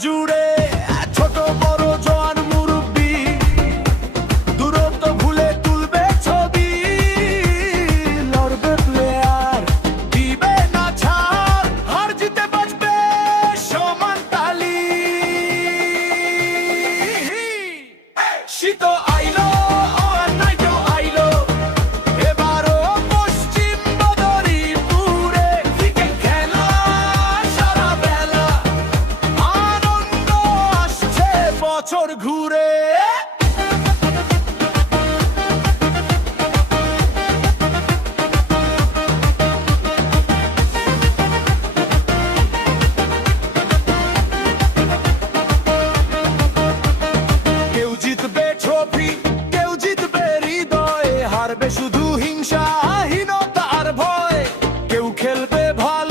জুড়ে ছোট বড় জওয়ান মুরব্বি দূরত্ব ভুলে তুলবে ছবি লড়বে প্লেয়ার দিবে না ছাড় হার জিতে বাঁচবে সমান তালি শীত আইলো অন্যায়ও আইলো এবারও পশ্চিম বদরপুরে ক্রিকেট খেলা সারা বেলা আনন্দ আসছে বছর ঘুরে কেউ জিতবে ট্রফি কেউ জিতবে হৃদয় হারবে শুধু হিংসাহীনতার ভয় কেউ খেলবে ভয়